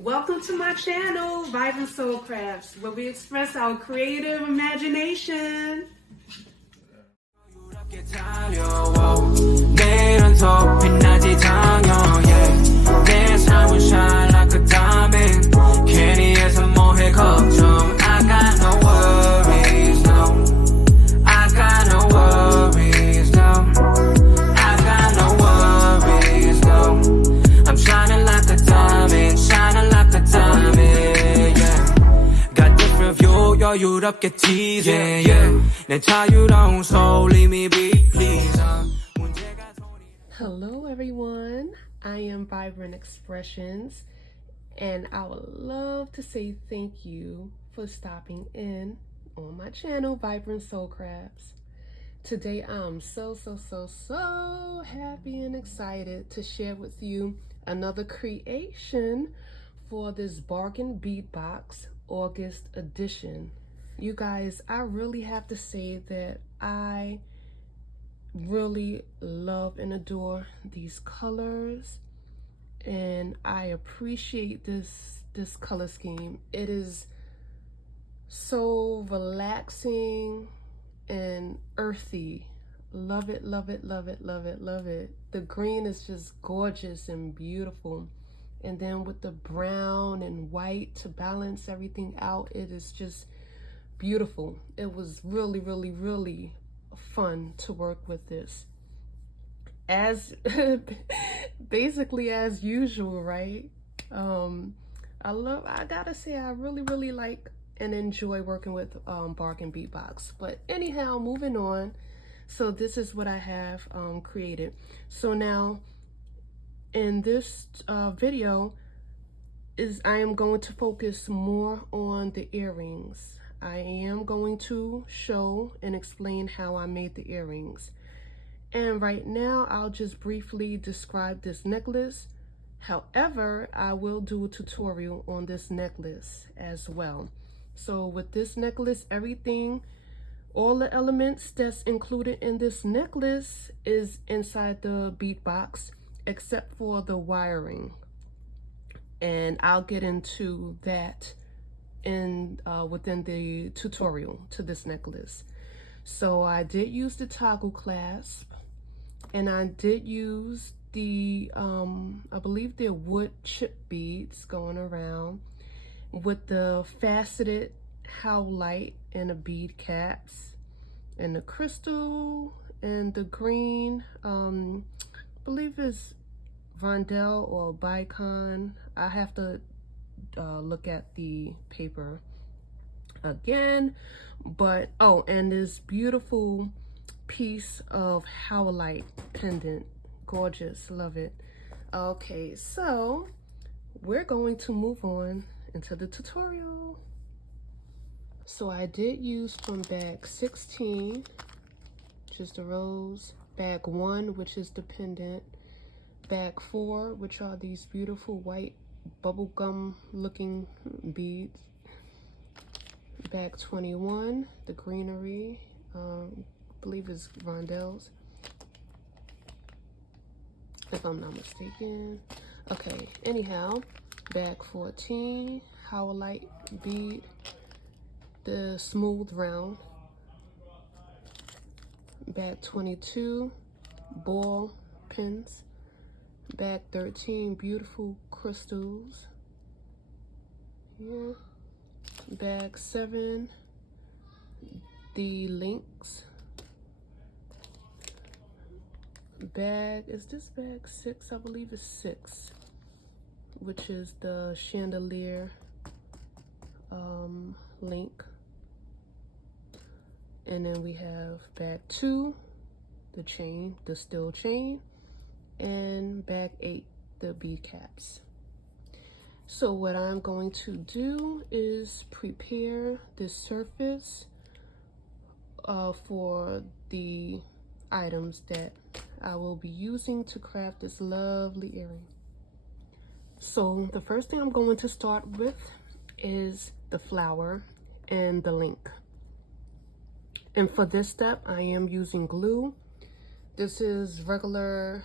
Welcome to my channel, Vibrant Soul Crafts, where we express our creative imagination. 여유롭게 teasing, yeah. 내 자유로운 soul, leave me be, please. Hello everyone, I am Vibrant Expressions, and I would love to say thank you for stopping in on my channel, Vibrant Soul Crafts. Today I'm so happy and excited to share with you another creation for this bargain bead box August edition. You guys, I really have to say that I really love and adore these colors, and I appreciate this color scheme. It is so relaxing and earthy. Love it, love it, love it, love it, love it. The green is just gorgeous and beautiful. And then with the brown and white to balance everything out, it is just beautiful. It was really fun to work with this. As basically as usual, right? I gotta say, I really like and enjoy working with bargain bead box. But anyhow, moving on. So this is what I have created. So now in this video I am going to focus more on the earrings. I am going to show and explain how I made the earrings. And right now I'll just briefly describe this necklace. However, I will do a tutorial on this necklace as well. So with this necklace, all the elements that's included in this necklace is inside the bead box, except for the wiring, and I'll get into that in within the tutorial to this necklace. So I did use the toggle clasp, and I did use the I believe they're wood chip beads going around with the faceted howlite and the bead caps and the crystal and the green I believe it's Rondell or Bicon. I have to look at the paper again, but oh, and this beautiful piece of howlite pendant, gorgeous, love it. Okay, so we're going to move on into the tutorial. So I did use from bag 16, which is the rose, bag 1, which is the pendant, bag 4, which are these beautiful white bubblegum looking beads, bag 21, the greenery, I believe is Rondell's, if I'm not mistaken. Okay, anyhow, bag 14, howlite bead, the smooth round, bag 22, ball pins, bag 13, beautiful crystals, yeah, bag 7, the links, is this bag 6? I believe it's 6, which is the chandelier link. And then we have bag 2, the chain, the steel chain, and bag 8, the bead caps. So what I'm going to do is prepare this surface for the items that I will be using to craft this lovely earring. So the first thing I'm going to start with is the flower and the link. And for this step, I am using glue. This is regular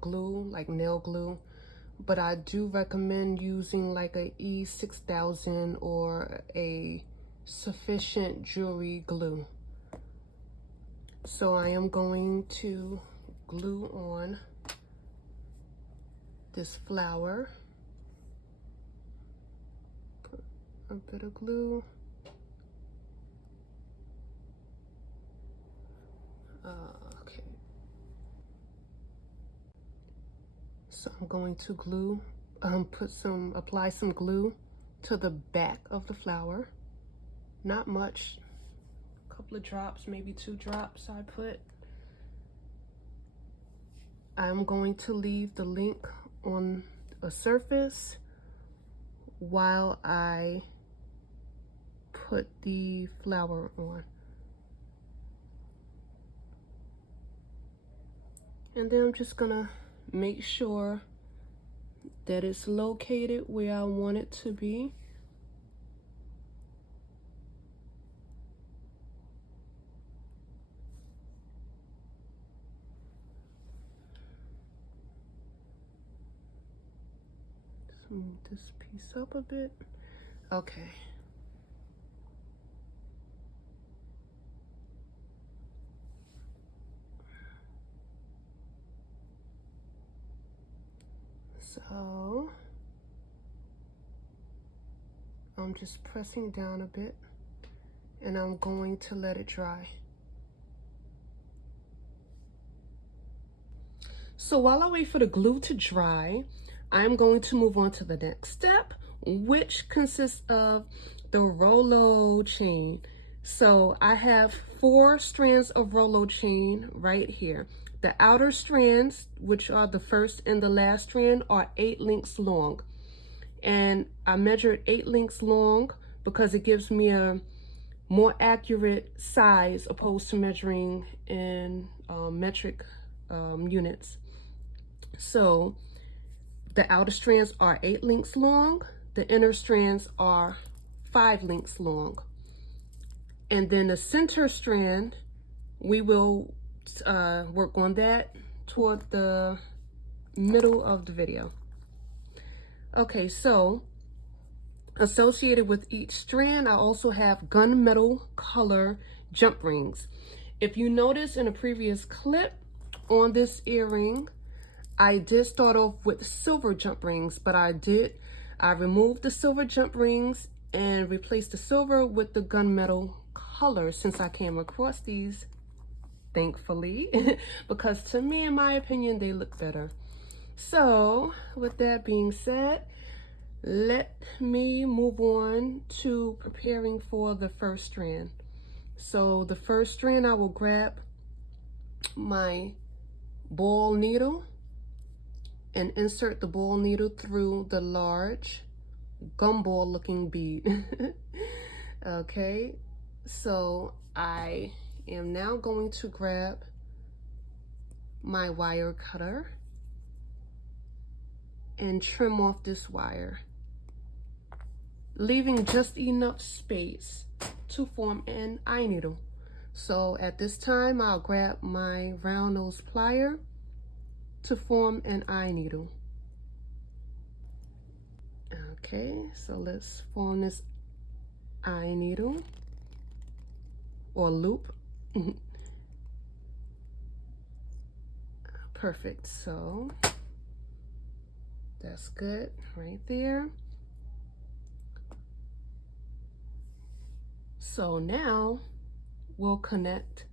glue, like nail glue, but I do recommend using like a E6000 or a sufficient jewelry glue. So I am going to glue on this flower. Put a bit of glue. Okay. So I'm going to glue, apply some glue to the back of the flower. Not much, a couple of drops, maybe 2 drops I put. I'm going to leave the link on a surface while I put the flower on. And then I'm just gonna make sure that it's located where I want it to be. Just move this piece up a bit. Okay. So I'm just pressing down a bit and I'm going to let it dry. So while I wait for the glue to dry, I'm going to move on to the next step, which consists of the Rolo chain. So I have 4 strands of Rolo chain right here. The outer strands, which are the first and the last strand, are 8 links long. And I measured 8 links long because it gives me a more accurate size opposed to measuring in metric units. So the outer strands are 8 links long. The inner strands are 5 links long. And then the center strand, we will work on that toward the middle of the video. Okay, so associated with each strand, I also have gunmetal color jump rings. If you notice in a previous clip on this earring, I did start off with silver jump rings, but I removed the silver jump rings and replaced the silver with the gunmetal color since I came across these, thankfully, because to me, in my opinion, they look better. So with that being said, let me move on to preparing for the first strand. So the first strand, I will grab my ball needle and insert the ball needle through the large gumball looking bead. Okay, so I am now going to grab my wire cutter and trim off this wire, leaving just enough space to form an eye needle. So at this time, I'll grab my round nose plier to form an eye needle. Okay, so let's form this eye needle or loop. Perfect, so that's good right there. So now we'll connect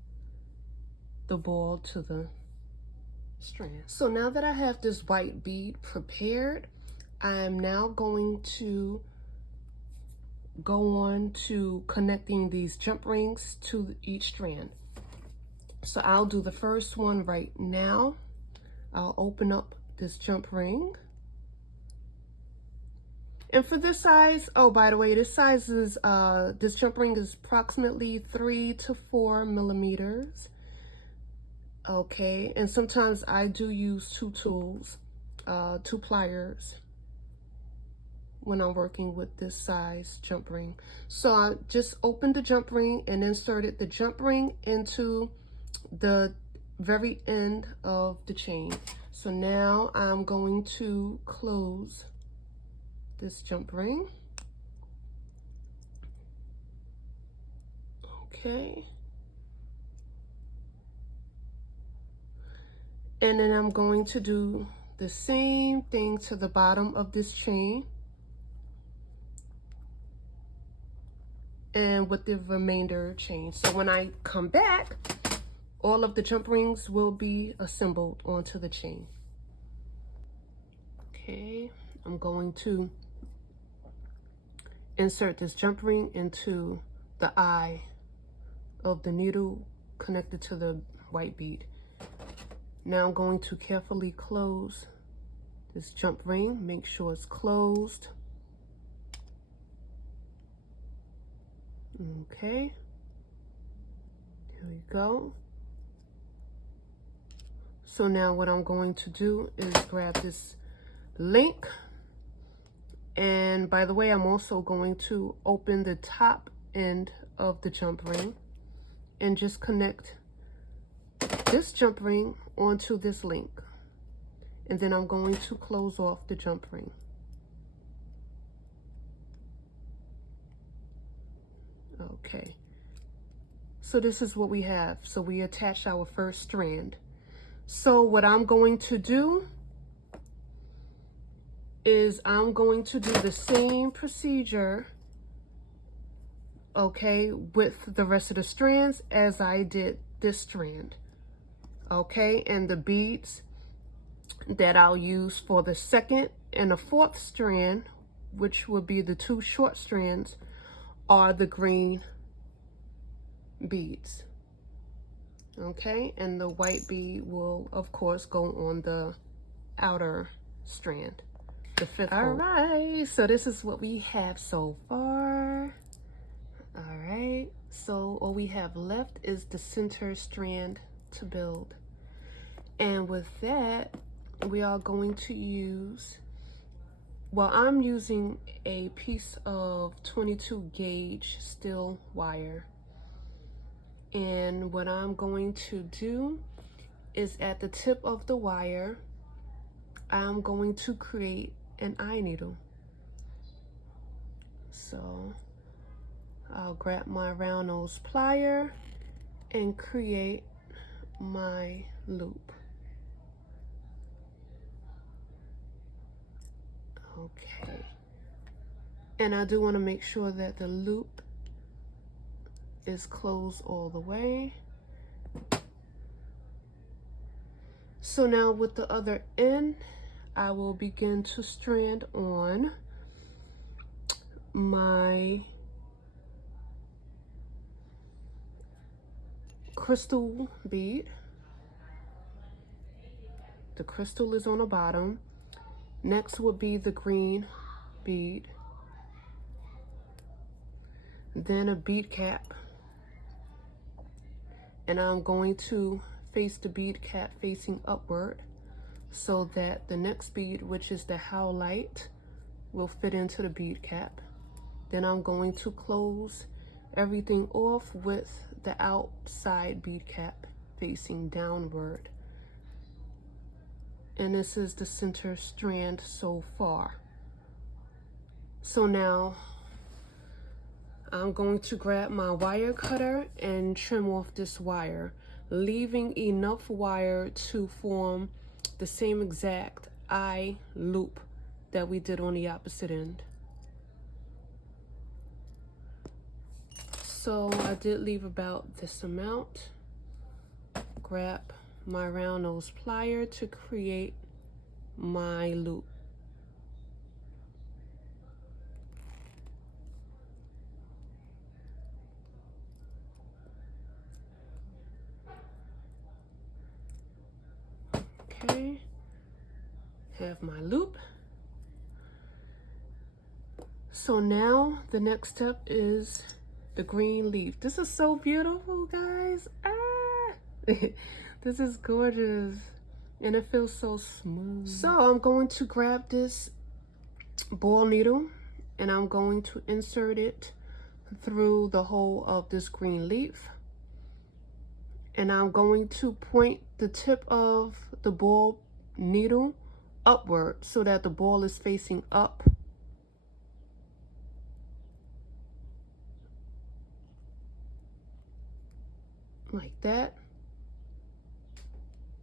the ball to the strand. So now that I have this white bead prepared, I'm now going to go on to connecting these jump rings to each strand. So I'll do the first one right now. I'll open up this jump ring. And for this size, oh, by the way, this size is, this jump ring is approximately 3 to 4 millimeters. Okay, and sometimes I do use 2 tools, 2 pliers when I'm working with this size jump ring. So I just opened the jump ring and inserted the jump ring into the very end of the chain. So now I'm going to close this jump ring. Okay. And then I'm going to do the same thing to the bottom of this chain and with the remainder chain. So when I come back, all of the jump rings will be assembled onto the chain. Okay, I'm going to insert this jump ring into the eye of the needle connected to the white bead. Now I'm going to carefully close this jump ring, make sure it's closed. Okay, here we go. So now what I'm going to do is grab this link, and by the way, I'm also going to open the top end of the jump ring and just connect this jump ring onto this link, and then I'm going to close off the jump ring. Okay, so this is what we have. So we attached our first strand. So what I'm going to do is I'm going to do the same procedure, okay, with the rest of the strands as I did this strand. Okay, and the beads that I'll use for the second and the fourth strand, which will be the two short strands, are the green beads. Okay, and the white bead will of course go on the outer strand, the fifth. All right, so this is what we have so far. All right, so all we have left is the center strand to build, and with that we are going to use, well, I'm using a piece of 22 gauge steel wire. And what I'm going to do is at the tip of the wire, I'm going to create an eye needle. So I'll grab my round nose plier and create my loop. Okay. And I do want to make sure that the loop is closed all the way. So now with the other end, I will begin to strand on my crystal bead. The crystal is on the bottom. Next would be the green bead, then a bead cap. And I'm going to face the bead cap facing upward so that the next bead, which is the howlite, will fit into the bead cap. Then I'm going to close everything off with the outside bead cap facing downward. And this is the center strand so far. So now I'm going to grab my wire cutter and trim off this wire, leaving enough wire to form the same exact eye loop that we did on the opposite end. So I did leave about this amount. Grab my round nose plier to create my loop. Okay, have my loop. So now the next step is the green leaf. This is so beautiful, guys. This is gorgeous and it feels so smooth. So I'm going to grab this ball needle and I'm going to insert it through the hole of this green leaf. And I'm going to point the tip of the ball needle upward so that the ball is facing up. Like that.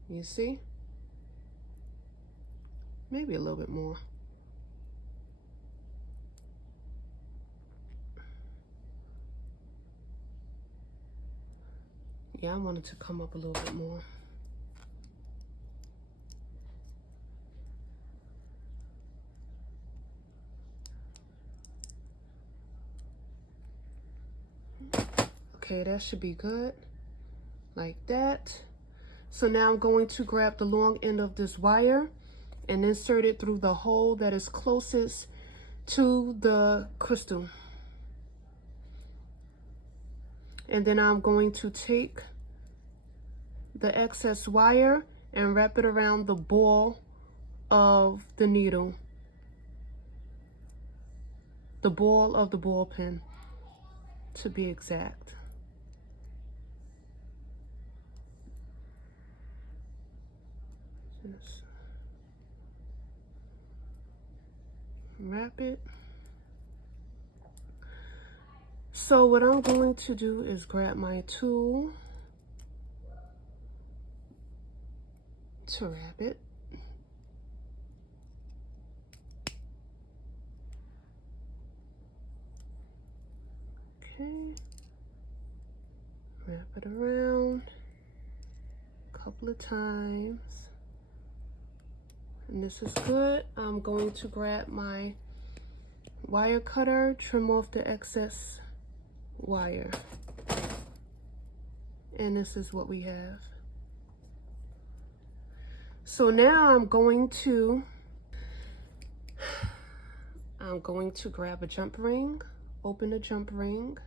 You see? Maybe a little bit more. Yeah, I wanted to come up a little bit more. Okay, that should be good. Like that. So now I'm going to grab the long end of this wire and insert it through the hole that is closest to the crystal. And then I'm going to take the excess wire and wrap it around the ball of the needle. The ball of the ball pin, to be exact. Just wrap it. So what I'm going to do is grab my tool to wrap it. Okay. Wrap it around a couple of times. And this is good. I'm going to grab my wire cutter, trim off the excess wire. And this is what we have. So now I'm going to grab a jump ring, open the jump ring.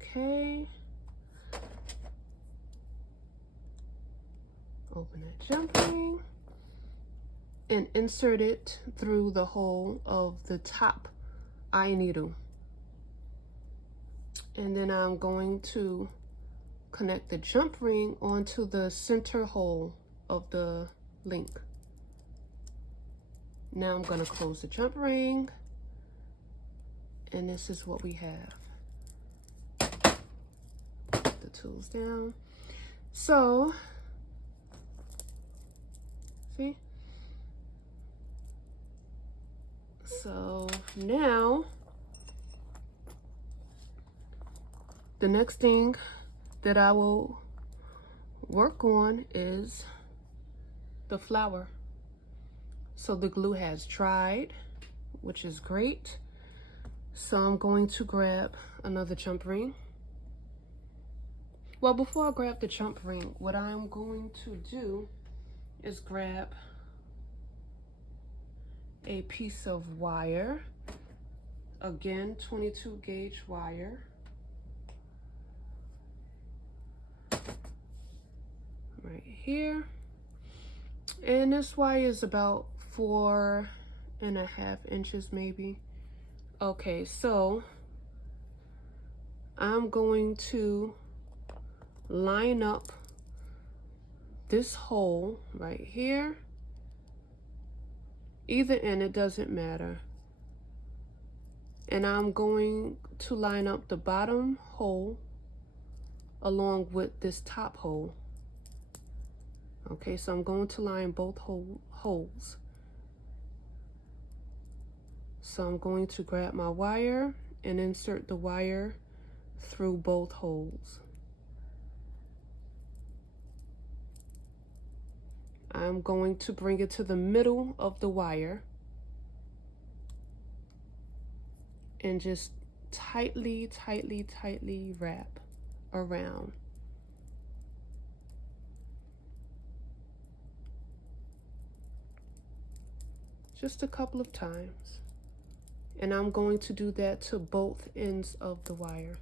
Okay. Open a jump ring and insert it through the hole of the top eye needle. And then I'm going to connect the jump ring onto the center hole of the link. Now I'm going to close the jump ring, and this is what we have. Put the tools down. So, see? So now, the next thing that I will work on is the flower. So the glue has dried, which is great. So I'm going to grab another jump ring. Well, before I grab the jump ring, what I'm going to do is grab a piece of wire, again 22 gauge wire, right here, and this wire is about 4.5 inches maybe. Okay, so I'm going to line up this hole right here. Either end, it doesn't matter. And I'm going to line up the bottom hole along with this top hole. Okay, so I'm going to line both holes. So I'm going to grab my wire and insert the wire through both holes. I'm going to bring it to the middle of the wire and just tightly wrap around. Just a couple of times. And I'm going to do that to both ends of the wire.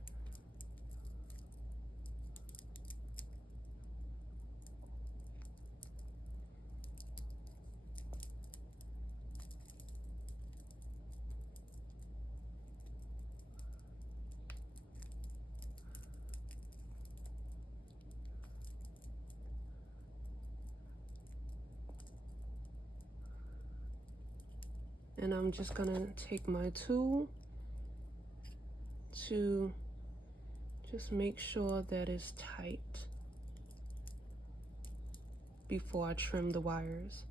And I'm just gonna take my tool to just make sure that it's tight before I trim the wires.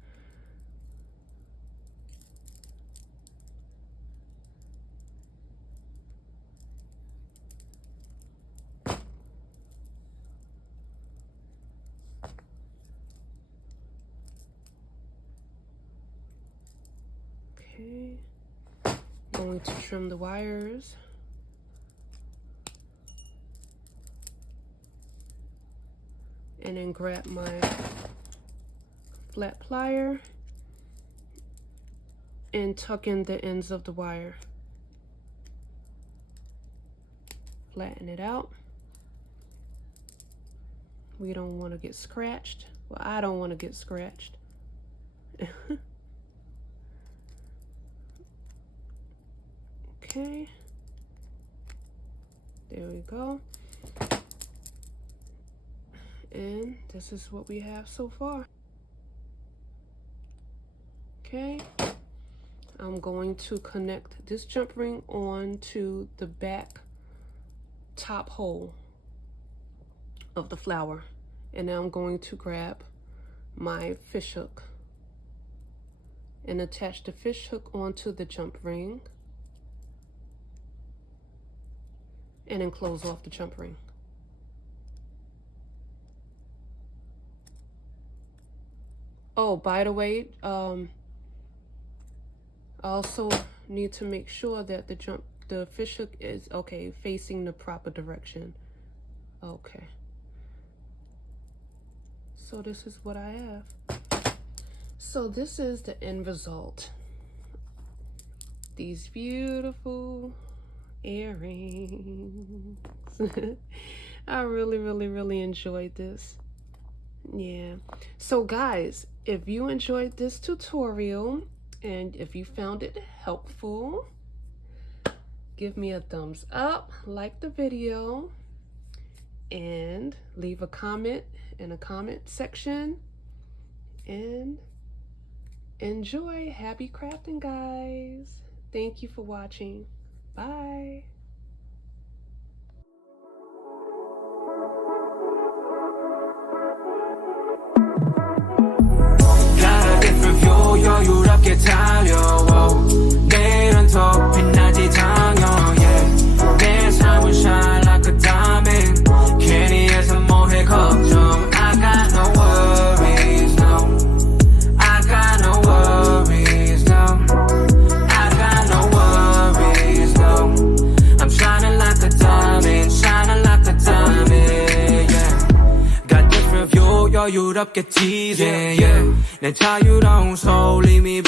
Okay, going to trim the wires. And then grab my flat plier and tuck in the ends of the wire. Flatten it out. We don't want to get scratched. Well, I don't want to get scratched. Okay. There we go. And this is what we have so far. Okay, I'm going to connect this jump ring on to the back top hole of the flower. And now I'm going to grab my fish hook and attach the fish hook onto the jump ring and then close off the jump ring. Oh, by the way, I also need to make sure that the fish hook is facing the proper direction. Okay. So this is what I have. So this is the end result. These beautiful earrings. I really enjoyed this. Yeah. So guys, if you enjoyed this tutorial and if you found it helpful, give me a thumbs up, like the video, and leave a comment in the comment section, and enjoy. Happy crafting, guys. Thank you for watching. Bye. 여유롭게 달려와 내일은 더 빛나지 당연해 내 삶은 shine like a diamond 괜히 해서 뭐해 걱정 I got no worries no I got no worries no I got no worries no I'm shining like a diamond yeah got different view 여유롭게 tease 내 자유로운 soul 이미